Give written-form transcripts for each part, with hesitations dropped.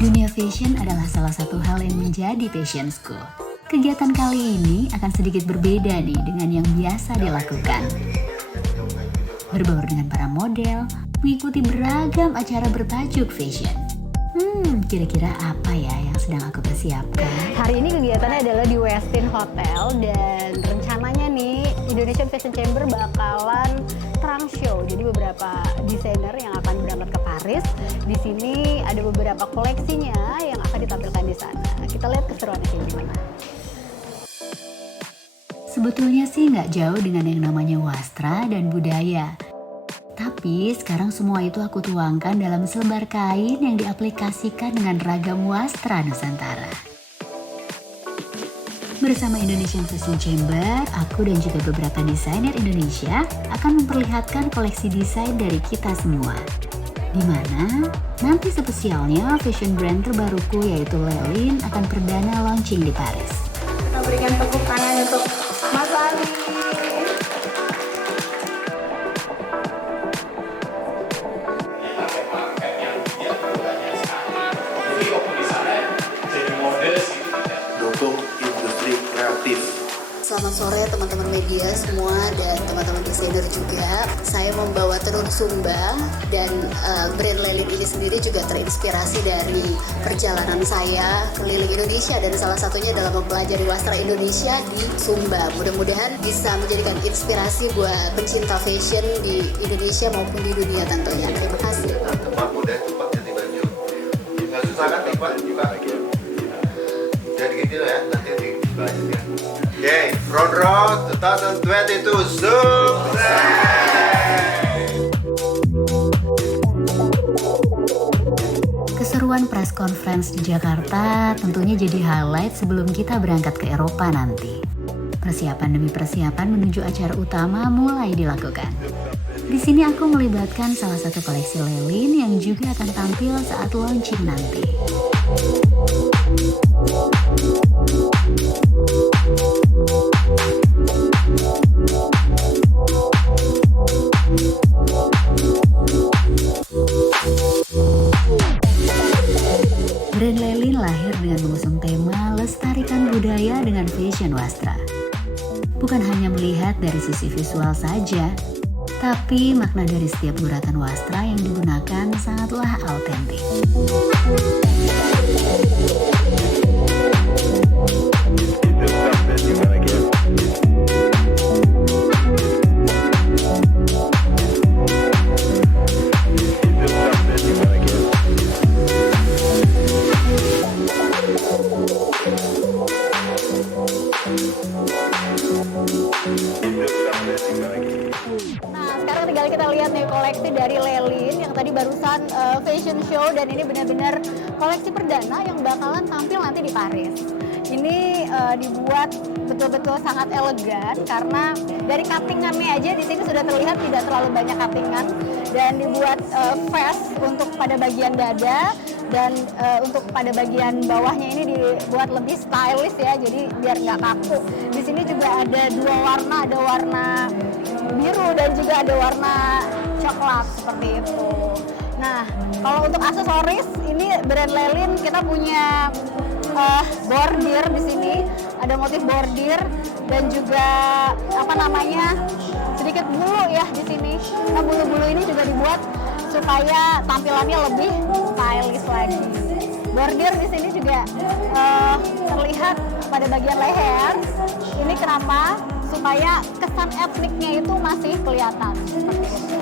Dunia fashion adalah salah satu hal yang menjadi passionku. Kegiatan kali ini akan sedikit berbeda nih dengan yang biasa dilakukan. Berbaur dengan para model, mengikuti beragam acara bertajuk fashion. Kira-kira apa ya yang sedang aku persiapkan? Hari ini kegiatannya adalah di Westin Hotel dan rencananya nih Indonesian Fashion Chamber bakalan trunk show. Jadi beberapa desainer yang akan berangkat ke Paris. Di sini ada beberapa koleksinya yang akan ditampilkan di sana. Kita lihat keseruannya kayak gimana. Sebetulnya sih nggak jauh dengan yang namanya wastra dan budaya. Tapi sekarang semua itu aku tuangkan dalam selembar kain yang diaplikasikan dengan ragam wastra Nusantara. Bersama Indonesian Fashion Chamber, aku dan juga beberapa desainer Indonesia akan memperlihatkan koleksi desain dari kita semua. Di mana nanti spesialnya fashion brand terbaruku yaitu Lelin akan perdana launching di Paris. Kita berikan tepuk tangan untuk Mas Ali. Dukung industri kreatif. Selamat sore teman-teman media semua dan teman-teman desainer juga. Saya membawa tenun Sumba dan brand Lelin ini sendiri juga terinspirasi dari perjalanan saya keliling Indonesia dan salah satunya adalah mempelajari wastra Indonesia di Sumba. Mudah-mudahan bisa menjadikan inspirasi buat pencinta fashion di Indonesia maupun di dunia tentunya. Terima kasih. Tempat mudah cepat ganti baju. Nggak susah kan tempat juga. Jadi gitu ya, nanti dibahas ya. Oke, Front Row 2022 Keseruan press conference di Jakarta tentunya jadi highlight sebelum kita berangkat ke Eropa nanti. Persiapan demi persiapan menuju acara utama mulai dilakukan. Di sini aku melibatkan salah satu koleksi Lelin yang juga akan tampil saat launching nanti. Brand Lelin lahir dengan mengusung tema lestarikan budaya dengan fashion wastra. Bukan hanya melihat dari sisi visual saja, tapi makna dari setiap guratan wastra yang digunakan sangatlah autentik. Nah, sekarang tinggal kita lihat nih koleksi dari Lelin yang tadi barusan fashion show dan ini benar-benar koleksi perdana yang bakalan tampil nanti di Paris. Ini dibuat betul-betul sangat elegan karena dari cuttingannya aja di sini sudah terlihat tidak terlalu banyak cuttingan dan dibuat fast untuk pada bagian dada dan untuk pada bagian bawahnya ini dibuat lebih stylish ya, jadi biar nggak kaku. Di sini juga ada dua warna, ada warna biru dan juga ada warna coklat seperti itu. Nah, kalau untuk aksesoris ini brand Lelin kita punya bordir di sini, ada motif bordir dan juga sedikit bulu ya di sini. Nah, bulu-bulu ini juga dibuat supaya tampilannya lebih stylish lagi. Bordir di sini juga terlihat pada bagian leher. Ini kenapa? Supaya kesan etniknya itu masih kelihatan seperti itu.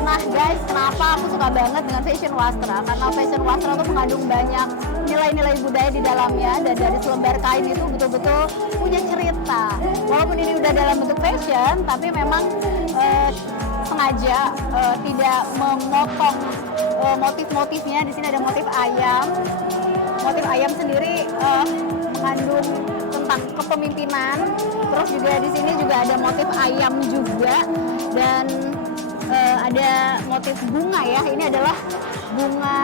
Nah guys, kenapa aku suka banget dengan fashion wastra? Karena fashion wastra itu mengandung banyak nilai-nilai budaya di dalamnya dan dari selembar kain itu betul-betul punya cerita. Walaupun ini udah dalam bentuk fashion, tapi memang sengaja tidak memotong motif-motifnya. Di sini ada motif ayam. Motif ayam sendiri mengandung tentang kepemimpinan. Terus juga di sini juga ada motif ayam juga dan ada motif bunga ya. Ini adalah bunga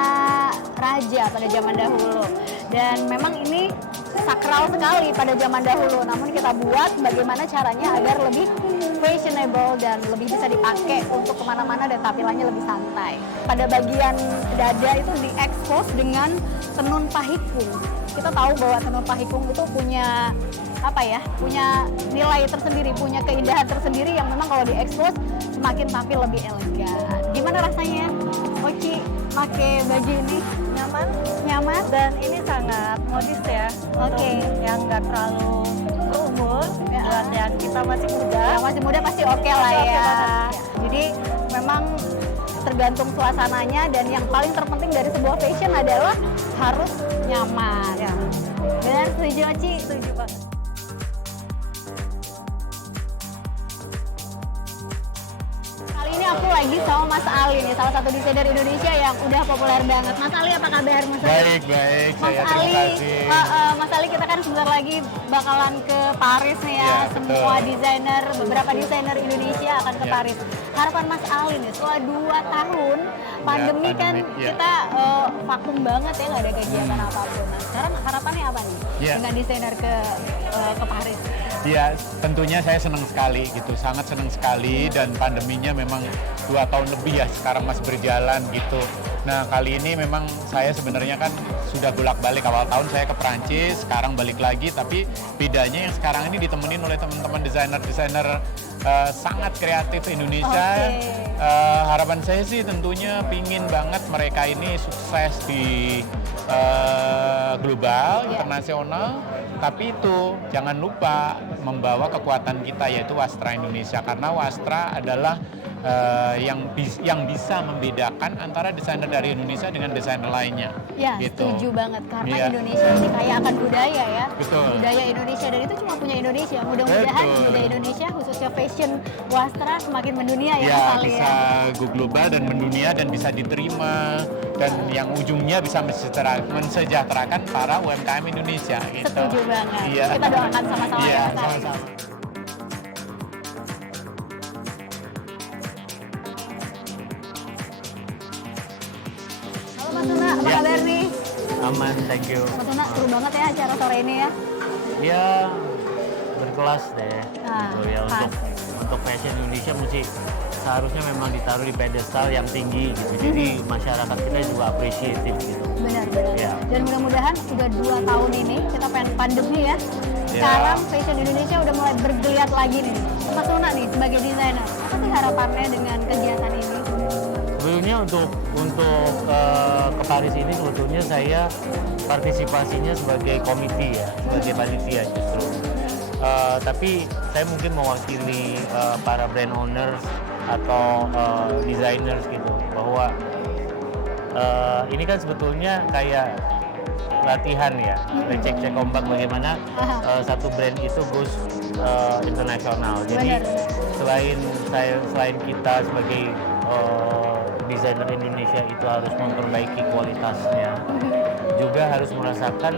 raja pada zaman dahulu. Dan memang ini sakral sekali pada zaman dahulu. Namun kita buat bagaimana caranya agar lebih fashionable dan lebih bisa dipakai untuk kemana-mana dan tampilannya lebih santai. Pada bagian dada itu diekspos dengan tenun pahikung. Kita tahu bahwa tenun pahikung itu punya punya nilai tersendiri, punya keindahan tersendiri yang memang kalau diekspos semakin tampil lebih elegan. Gimana rasanya, Oci, pakai baju ini? Nyaman? Dan ini sangat modis ya. Oke. Untuk yang nggak terlalu berumur, buat yang kita masih muda. Yang masih muda pasti oke lah Oke ya. banget. Jadi memang tergantung suasananya dan yang paling terpenting dari sebuah fashion adalah harus nyaman. Ya. Benar, setuju Oci? Setuju banget. Kali ini aku lagi sama Mas Ali nih, salah satu desainer Indonesia yang udah populer banget. Mas Ali, apa kabar Mas Ali? Baik, Mas saya Ali, terima kasih. Mas Ali, kita kan sebentar lagi bakalan ke Paris nih ya. Iya, Semua betul. desainer, beberapa desainer Indonesia akan ke Iya. Paris. Harapan Mas Ali nih, setelah 2 tahun pandemi kan pandemi, iya. kita vakum banget ya, nggak ada kegiatan apapun. Nah, sekarang harapannya apa nih Iya. dengan desainer ke Paris? Ya, tentunya saya senang sekali gitu, sangat senang sekali dan pandeminya memang 2 tahun lebih ya sekarang masih berjalan gitu. Nah, kali ini memang saya sebenarnya kan sudah bolak-balik, awal tahun saya ke Perancis, sekarang balik lagi, tapi bedanya yang sekarang ini ditemenin oleh teman-teman desainer-desainer sangat kreatif Indonesia. Oke. Harapan saya sih tentunya pingin banget mereka ini sukses di global, internasional, tapi itu jangan lupa membawa kekuatan kita yaitu Wastra Indonesia, karena Wastra adalah yang bisa membedakan antara desainer dari Indonesia dengan desainer lainnya. Ya, gitu. setuju banget karena Iya. Indonesia ini kaya akan budaya ya. Betul. Budaya Indonesia dan itu cuma punya Indonesia. Mudah-mudahan Betul. budaya Indonesia khususnya fashion Wastra semakin mendunia ya, Ya, Mas Ali bisa go global dan mendunia dan bisa diterima dan yang ujungnya bisa mensejahterakan para UMKM Indonesia gitu. Setuju banget. Iya. Kita doakan sama-sama Iya, ya, Mas Ali. sama-sama. Halo Mas Tuna, apa Ya. kabar nih? Aman, thank you. Mas Tuna, seru banget ya acara sore ini ya. Ya berkelas deh, Ah, gitu ya untuk fashion Indonesia mesti seharusnya memang ditaruh di pedestal yang tinggi gitu. Jadi masyarakat kita juga apresiatif gitu. Benar-benar. Ya. Dan mudah-mudahan udah 2 tahun ini kita pandemi ya. Ya. Sekarang fashion Indonesia udah mulai bergeliat lagi nih. Mas Tuna nih sebagai desainer, apa sih harapannya dengan kegiatan ini? Sebetulnya untuk ke Paris ini sebetulnya saya partisipasinya sebagai komite ya, sebagai panitia justru. Tapi saya mungkin mewakili para brand owners atau designers gitu, bahwa ini kan sebetulnya kayak latihan ya, cek-cek ombak bagaimana satu brand itu goes internasional. Jadi selain kita sebagai desainer Indonesia itu harus memperbaiki kualitasnya, juga harus merasakan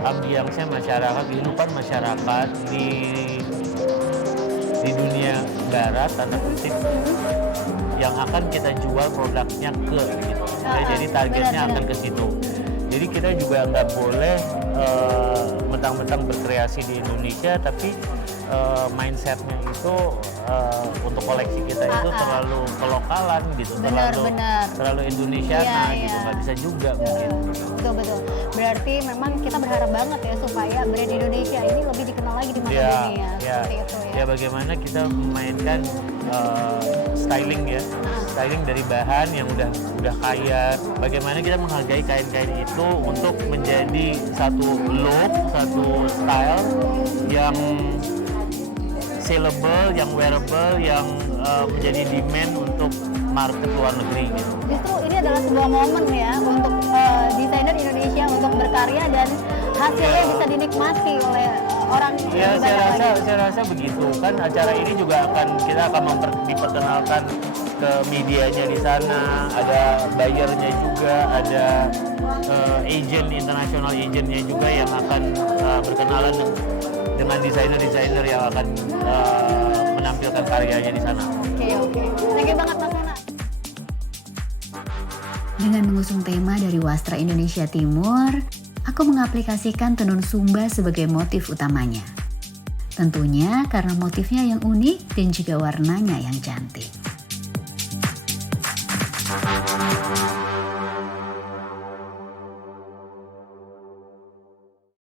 ambience masyarakat, kehidupan masyarakat di dunia barat tanda kutip yang akan kita jual produknya ke gitu. Jadi targetnya akan ke situ. Jadi kita juga nggak boleh mentang-mentang berkreasi di Indonesia tapi mindsetnya itu untuk koleksi kita itu terlalu kelokalan gitu, terlalu Indonesiana Iya, gitu, iya. nggak bisa juga mungkin. Betul-betul. Berarti memang kita berharap banget ya supaya brand Indonesia ini lebih dikenal lagi di mata Ya, dunia. ya, Seperti itu ya. ya bagaimana kita memainkan styling ya, styling dari bahan yang udah kaya. Bagaimana kita menghargai kain-kain itu untuk menjadi satu look, satu style yang sellable, yang wearable, yang menjadi demand untuk market luar negeri gitu. Justru ini adalah sebuah momen ya untuk desainer Indonesia untuk berkarya dan hasilnya bisa dinikmati oleh orang Ya lebih banyak lagi? saya rasa begitu kan, acara ini juga kita akan diperkenalkan ke medianya di sana, ada bayarnya juga, ada international agentnya juga yang akan berkenalan dengan desainer-desainer yang akan menampilkan karyanya di sana. Oke. Thank you banget Mas Nana. Dengan mengusung tema dari Wastra Indonesia Timur, aku mengaplikasikan tenun Sumba sebagai motif utamanya. Tentunya karena motifnya yang unik dan juga warnanya yang cantik.